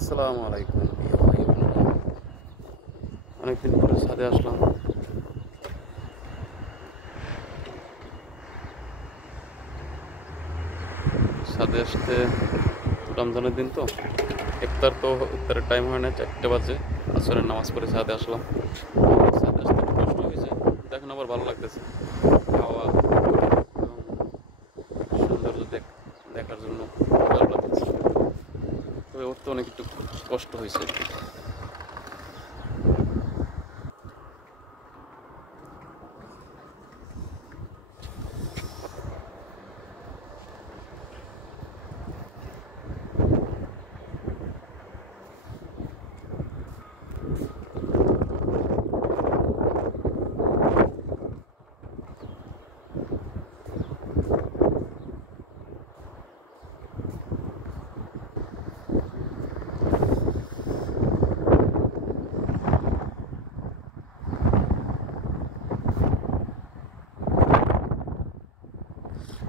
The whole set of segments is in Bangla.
আসসালামু আলাইকুম ভাই বোনেরা। অনেকদিন পরে ছাদে আসলাম। ছাদে আসতে রমজানের দিন তো ইফতারের টাইম হয় না, 4টে বাজে। আসরের নামাজ পড়ে ছাদে আসলাম। ছাদে আসতে একটু কষ্ট হয়েছে, দেখুন আবার ভালো লাগতেছে। হাওয়া এবং সৌন্দর্য দেখার জন্য ভালো লাগতেছে, তবে উঠতে অনেক একটু কষ্ট হয়েছে।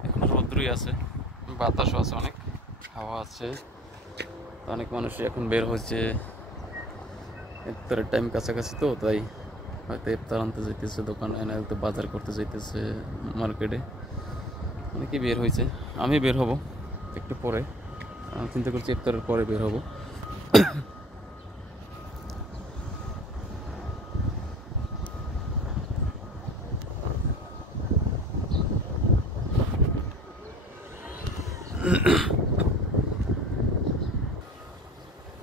এখন রোদ্রই আছে, বাতাসও আছে, অনেক হাওয়া আছে। অনেক মানুষই এখন বের হচ্ছে, ইফতারের টাইম কাছাকাছি তো, তাই হয়তো ইফতার আনতে যাইতেছে দোকানে, হয়তো বাজার করতে যাইতেছে মার্কেটে। অনেকেই বের হয়েছে, আমি বের হব একটু পরে। চিন্তা করছি ইফতারের পরে বের হব।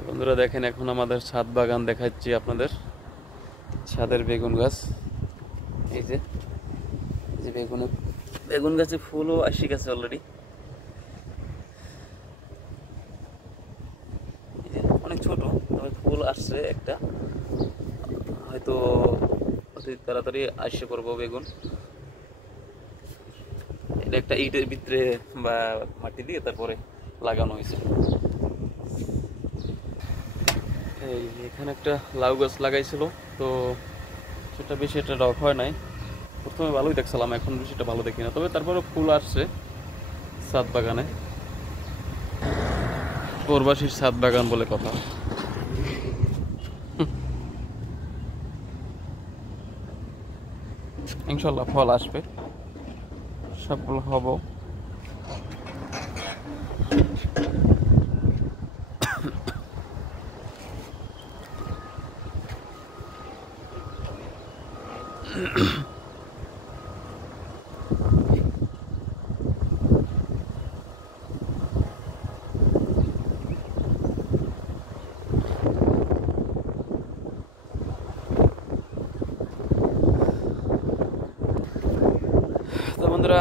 বন্ধুরা দেখেন, এখন আমাদের ছাদ বাগান দেখাচ্ছি আপনাদের। ছাদের বেগুন গাছ, এই যে বেগুন গাছে ফুলও আসি গেছে অলরেডি। অনেক ছোট, তবে ফুল আসছে একটা, হয়তো অতি তাড়াতাড়ি আসে পড়বো বেগুন। এটা একটা ইটের ভিতরে বা মাটি দিয়ে তারপরে লাগানো হয়েছে। এই এখানে একটা লাউ গাছ লাগাইছিল, তো সেটা বেশি একটা রক হয় নাই। প্রথমে ভালোই দেখছিলাম, এখন বেশিটা ভালো দেখি না, তবে তারপরে ফুল আসছে ছাদ বাগানে। প্রবাসীর ছাদ বাগান বলে কথা। ইনশাল্লাহ ফল আসবে, সফল হব। তো বন্ধুরা,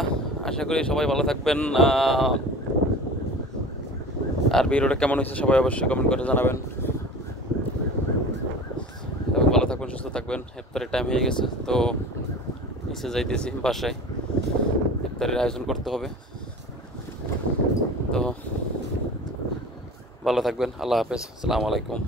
আশা করি সবাই ভালো থাকবেন। আর ভিডিওটা কেমন হয়েছে সবাই অবশ্যই কমেন্ট করে জানাবেন, এবং ভালো থাকবেন, সুস্থ থাকবেন। ইফতারের টাইম হয়ে গেছে, তো নিচে যাইতেছি বাসায়, ইফতারের আয়োজন করতে হবে। তো ভালো থাকবেন, আল্লাহ হাফেজ, আসসালামু আলাইকুম।